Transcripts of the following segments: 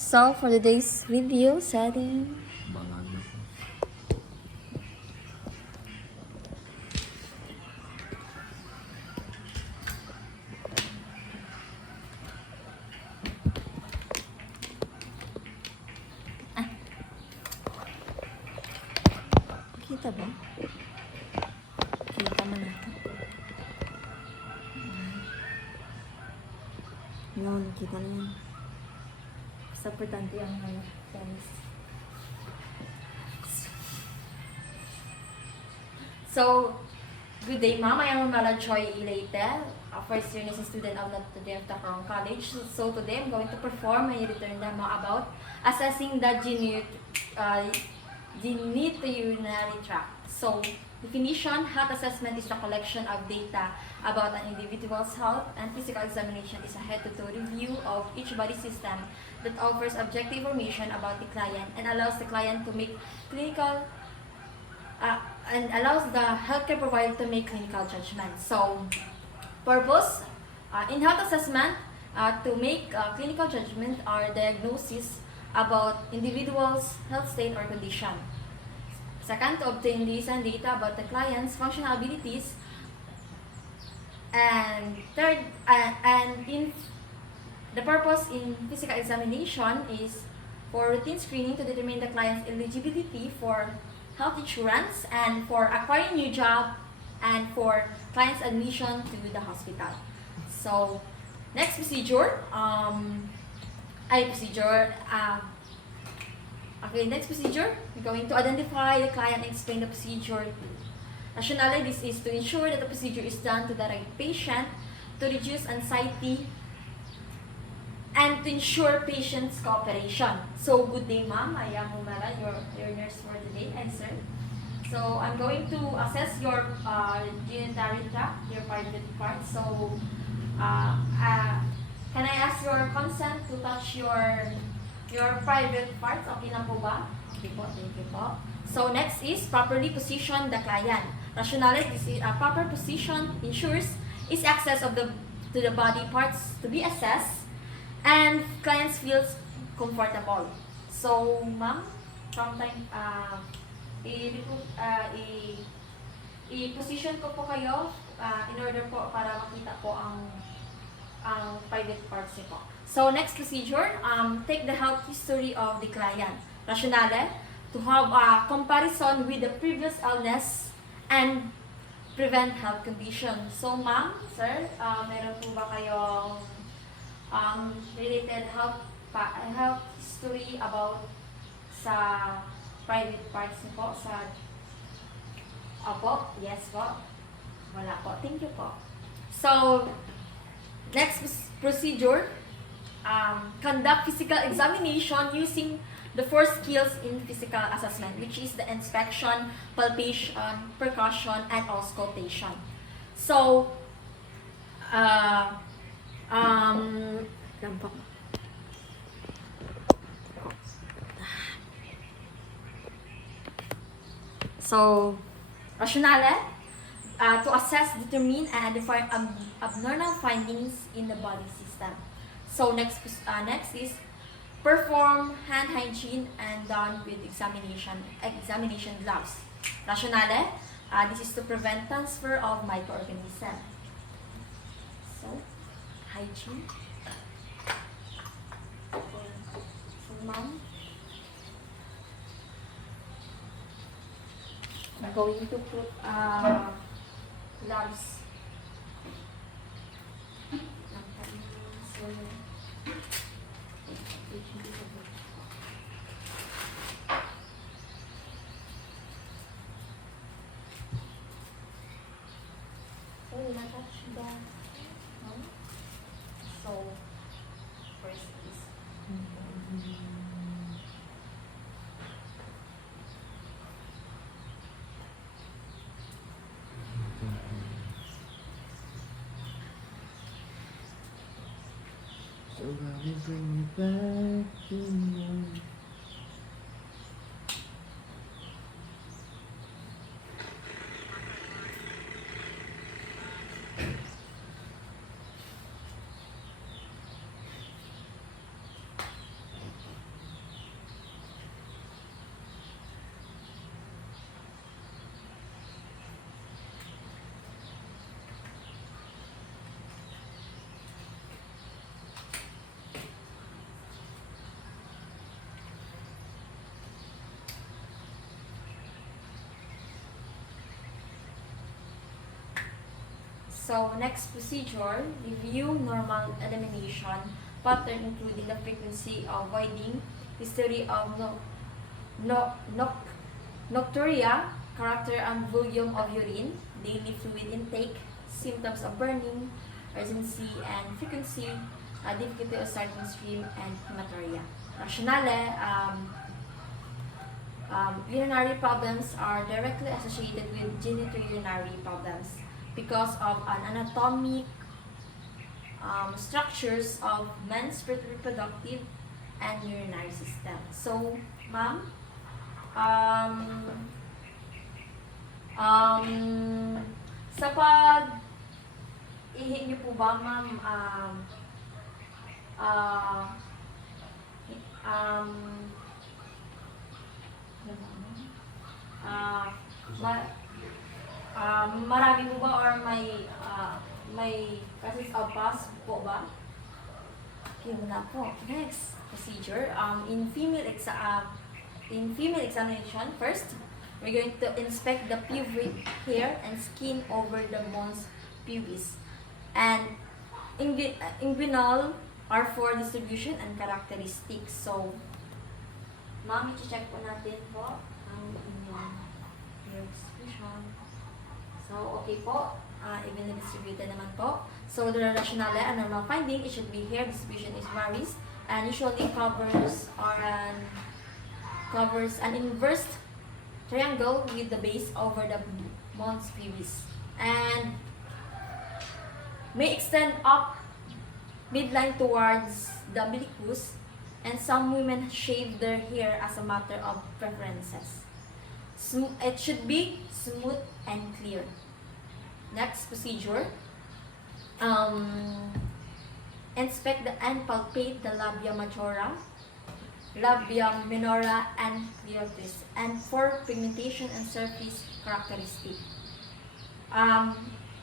So, for today's review setting, Bangan na po. kita ba? Kita man natin. Yun, kita na yan. Basta importante ang guys. So, good day, ma'am. I am Romuella Leyte, a first year nursing student of Notre College. So today I'm going to perform my return demo about assessing the genitourunary tract. So, definition: health assessment is the collection of data about an individual's health, and physical examination is a head-to-toe review of each body system that offers objective information about the client and allows the client to make clinical and allows the healthcare provider to make clinical judgments. So, purpose in health assessment to make clinical judgment or diagnosis about individual's health state or condition. Second, to obtain recent data about the client's functional abilities. And third, and in the purpose in physical examination is for routine screening to determine the client's eligibility for health insurance and for acquiring new job and for client's admission to the hospital. So, next procedure, next procedure, we're going to identify the client and explain the procedure. Rationally, this is to ensure that the procedure is done to the right patient, to reduce anxiety, and to ensure patient's cooperation. So, good day, ma'am. I am Romuella, your nurse for today, and sir. So, I'm going to assess your genitourinary tract, your private part. So, can I ask your consent to touch your private parts? Okay na po ba? Okay po, thank you po. So, next is properly position the client. Rationally, this is a proper position ensures is access of to the body parts to be assessed and clients feels comfortable. So, ma'am, sometimes i-position ko po kayo in order po para makita po ang private parts niyo po. So, next procedure, take the health history of the client. Rationale, to have a comparison with the previous illness and prevent health condition. So, ma'am, sir, meron po ba kayong related health history about sa private parts niyo po? Opo? Yes po? Wala po. Thank you po. So, next procedure, conduct physical examination using the four skills in physical assessment, which is the inspection, palpation, percussion, and auscultation. So, so, rationale, to assess, determine, and identify abnormal findings in the body system. So, next is perform hand hygiene and done with examination gloves. Rationale, this is to prevent transfer of microorganisms. So, hygiene. So, ma'am, I'm going to put gloves. So, touch the so, first is So I will bring you back to me. So, next procedure, review normal elimination pattern including the frequency of voiding, history of nocturia, character and volume of urine, daily fluid intake, symptoms of burning, urgency and frequency, difficulty of starting stream, and hematuria. Rationale, urinary problems are directly associated with genitourinary problems because of an anatomic structures of men's reproductive and urinary system. So, ma'am, sa pag-ihi niyo po ba, ma'am, marami po ba or may process of pus po ba? Okay, wala po. Next procedure, in female examination, first, we're going to inspect the pubic hair and skin over the mons pubis. And inguinal are for distribution and characteristics. So, ma'am, i-check po natin po ang inyong hair distribution. So, okay po. Evenly distributed naman po. So, the rationale and normal finding, it should be hair distribution is varies and usually covers an inverse triangle with the base over the mons pubis and may extend up midline towards the umbilicus, and some women shave their hair as a matter of preferences. It should be smooth and clear. Next procedure, inspect and palpate the labia majora, labia minora, and cleotis, and for pigmentation and surface characteristic.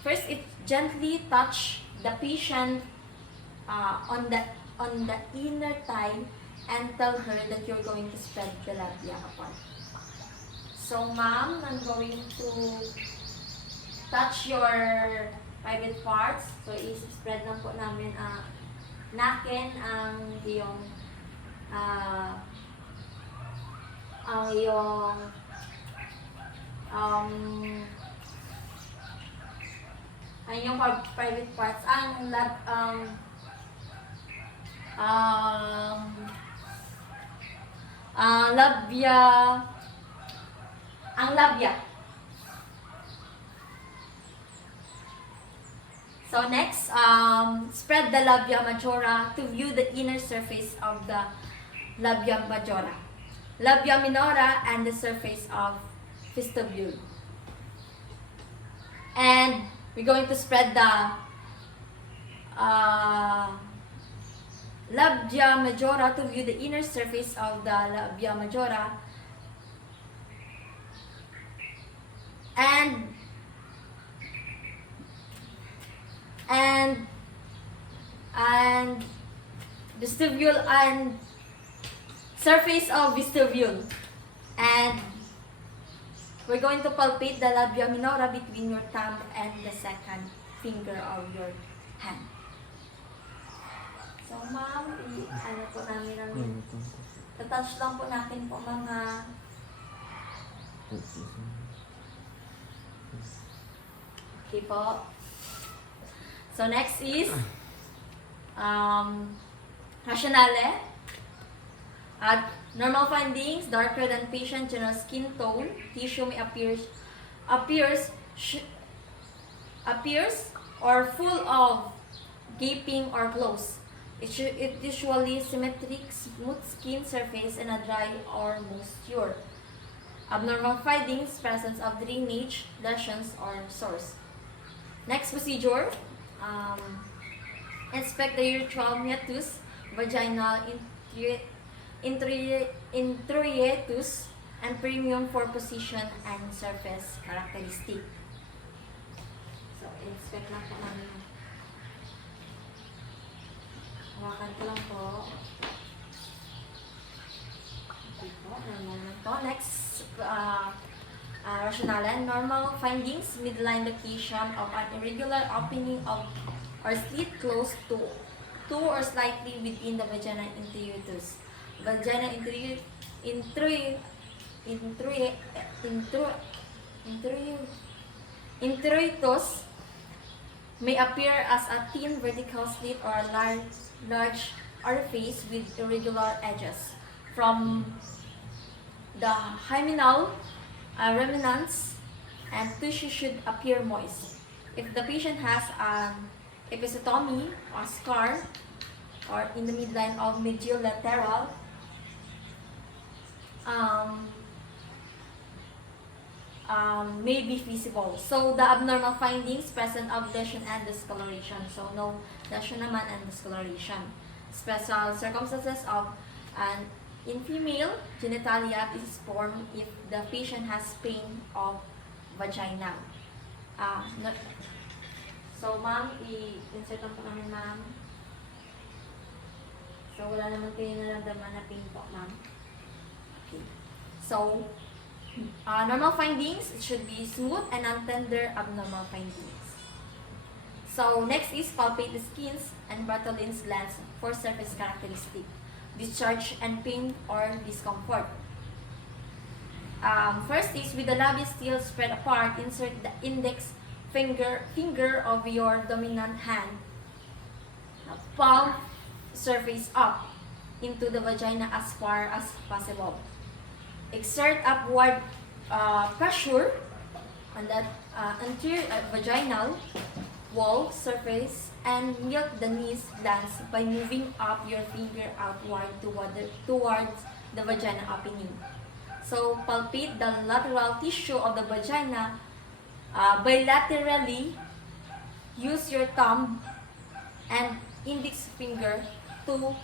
First, it gently touch the patient on the inner thigh and tell her that you're going to spread the labia apart. So, ma'am, I'm going to touch your private parts. So, i-spread lang po namin nakin ang iyong private parts, labia. So next, spread the labia majora to view the inner surface of the labia majora, labia minora, and the surface of vestibule. And we're going to spread the labia majora to view the inner surface of the labia majora and vestibule and surface of vestibule. And we're going to palpate the labia minora between your thumb and the second finger of your hand. So, ma'am, ano po namin ang touch lang po natin po mga okay po. So, next is rationale. Normal findings, darker than patient general skin tone, tissue may appears or full of gaping or close. It usually symmetric, smooth skin surface and a dry or moisture. Abnormal findings, presence of drainage, lesions, or sores. Next procedure, inspect the urethral meatus, vaginal introitus, and premium for position and surface characteristic. So, inspect lang po namin. Hawakan ko lang po. Okay po, normal lang po. Next Rationale, normal findings, midline location of an irregular opening of or slit close to or slightly within the vagina introitus. Vagina introitus may appear as a thin vertical slit or a large orifice with irregular edges. From the hymenal remnants and tissue should appear moist. If the patient has an episiotomy or scar or in the midline of medial lateral, may be visible. So the abnormal findings, present of lesion and discoloration. So no lesion naman and discoloration. Special circumstances of an in female genitalia is formed if the patient has pain of vagina. So ma'am, i-insert lang po namin ma'am. So wala naman kayo nararamdaman na pain po ma'am. Okay. So normal findings, it should be smooth and untender abnormal findings. So next is palpate the skins and Bartholin's glands for surface characteristic, discharge and pain or discomfort. First is with the labia still spread apart, insert the index finger of your dominant hand, palm surface up into the vagina as far as possible. Exert upward pressure on that anterior vaginal wall surface and milk the knees glands by moving up your finger outward towards the vagina opening. So palpate the lateral tissue of the vagina bilaterally. Use your thumb and index finger to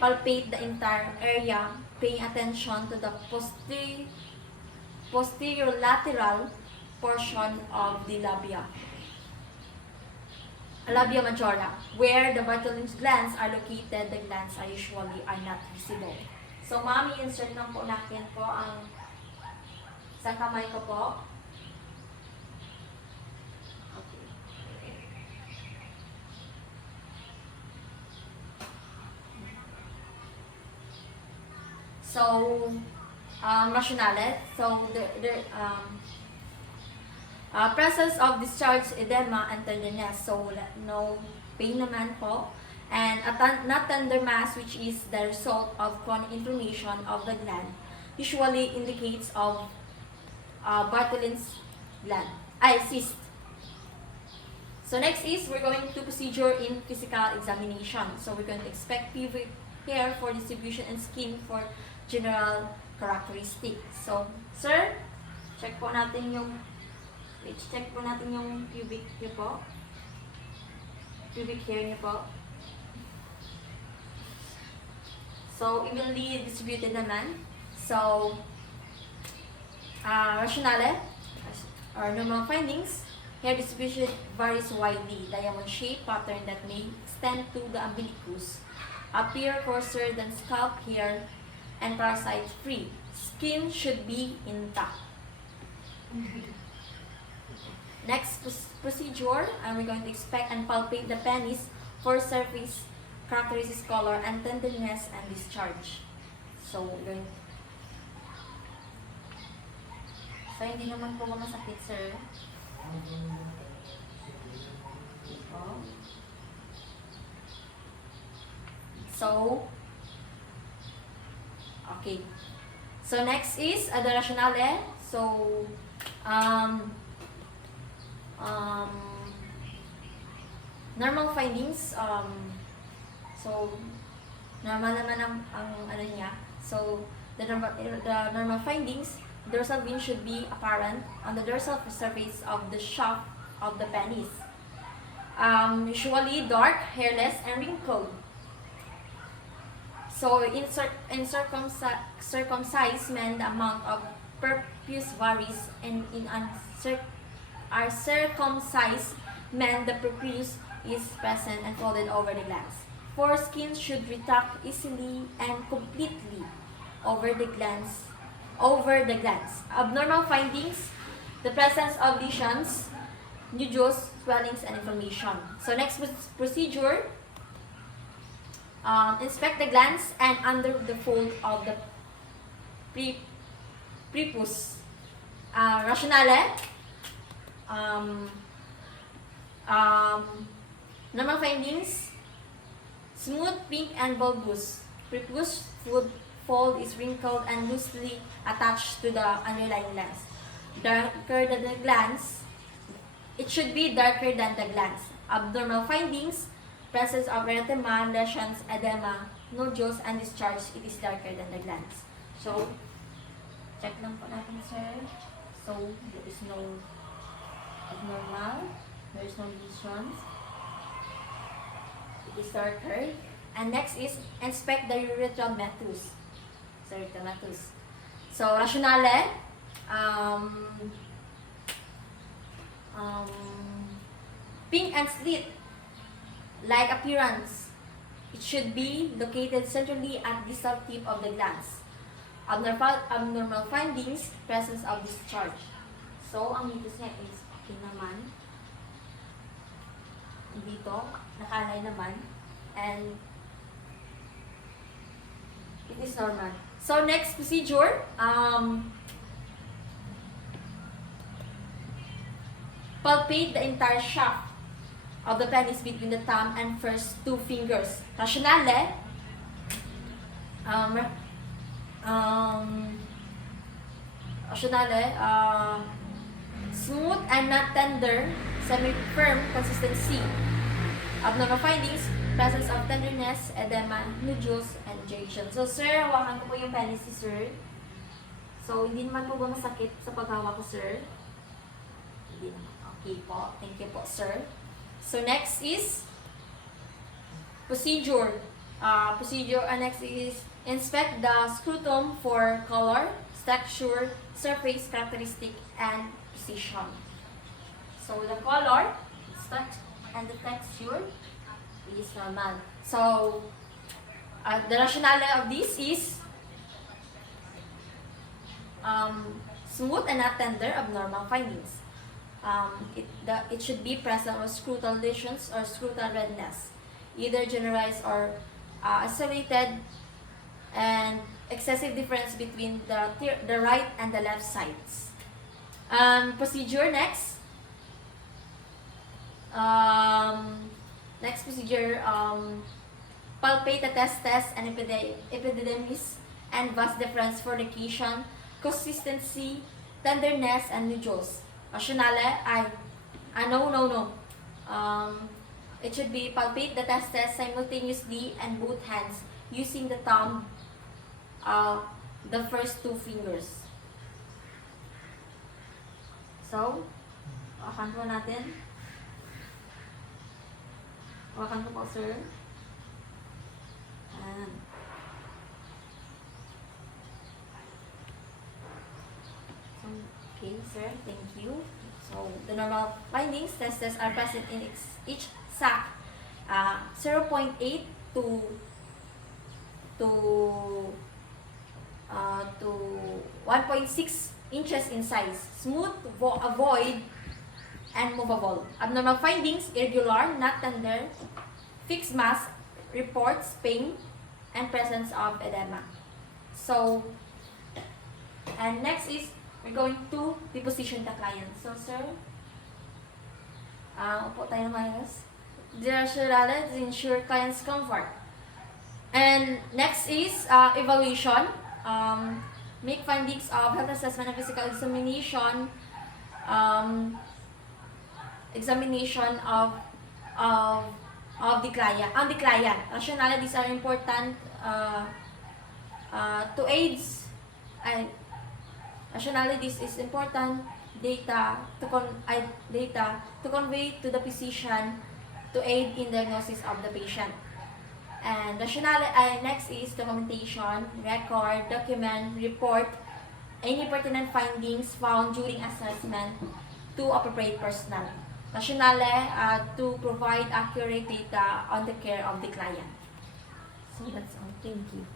palpate the entire area, paying attention to the posterior lateral portion of the labia majora. Where the Bartholin's glands are located, the glands are usually not visible. So, ma'am, i-insert lang po natin po ang sa kamay ko po. Okay. So, rationale. So, presence of discharge, edema, and tenderness. So, no pain naman po. And not tender mass, which is the result of chronic inflammation of the gland, usually indicates of Bartholin's gland, cyst. So next is, we're going to procedure in physical examination. So we're going to expect pubic hair for distribution and skin for general characteristics. So, sir, check po natin yung pubic niyo po. Pubic hair niyo po. So, evenly distributed naman. So, rationale, or normal findings, hair distribution varies widely. Diamond shape pattern that may extend to the umbilicus, appear coarser than scalp hair, and parasite free. Skin should be intact. Next procedure, we're going to inspect and palpate the penis for surface characteristics, color, and tenderness and discharge. So, hindi naman po masakit, sir. So, okay. So, next is the rationale. So, normal findings. So, normal naman ang ano niya. So, the normal findings, dorsal vein should be apparent on the dorsal surface of the shaft of the penis. Usually dark, hairless, and wrinkled. So, in circumcised men, the amount of prepuce varies, and in circumcised men, the prepuce is present and folded over the glands. Foreskin should retract easily and completely over the glands. Abnormal findings, the presence of lesions, nodules, swellings, and inflammation. So next procedure, inspect the glands and under the fold of the prepuce. Rationale, normal findings, smooth, pink, and bulbous. Prepuce fold is wrinkled and loosely attached to the underlying glands. Darker than the glands, it should be darker than the glands. Abnormal findings, presence of erythema, lesions, edema, nodules, and discharge, it is darker than the glands. So, check lang po natin, sir. So, there is no abnormal, there is no lesions. It is darker. And next is, inspect the urethral meatus. So, rationale, pink and slit-like appearance. It should be located centrally at distal tip of the glands. Abnormal findings, presence of discharge. So, ang mitos niya is okay naman. Dito, nakalay naman. And it is normal. So, next procedure, palpate the entire shaft of the penis between the thumb and first two fingers. Rationale, smooth and not tender, semi-firm consistency. Abnormal findings, presence of tenderness, edema, nodules, and jason. So, sir, hawakan ko po yung penis ni sir. So, hindi naman po ba masakit sa paghawak ko, sir? Hindi naman. Okay po. Thank you po, sir. So, next is procedure. Next is inspect the scrotum for color, texture, surface characteristic, and position. So, the color, and the texture is normal. So, the rationale of this is smooth and not tender, abnormal findings. It should be present of scrotal lesions or scrotal redness, either generalized or isolated, and excessive difference between the right and the left sides. Procedure next. Next procedure, palpate the testes and epididymis and vas deferens for location, consistency, tenderness, and nodules. Rationale, no. It should be palpate the testes simultaneously and both hands using the thumb, the first two fingers. So, akan po natin. Hawakan ko po, sir. Okay, sir. Thank you. So, the normal findings, testes are present in each sac. 0.8 to 1.6 inches in size. Smooth, void, and movable. Abnormal findings, irregular, not tender, fixed mass, reports pain, and presence of edema. So, and next is, we're going to reposition the client. So, sir, upo tayo minus. To ensure client's comfort. And next is evaluation. Make findings of health assessment and physical examination. Examination of the client. Rationale, these are important to aids. Rationale, this is important data to convey to the physician to aid in diagnosis of the patient. And rationale, next is documentation, record, document, report any pertinent findings found during assessment to appropriate personnel. Rationale, to provide accurate data on the care of the client. So that's all. Thank you.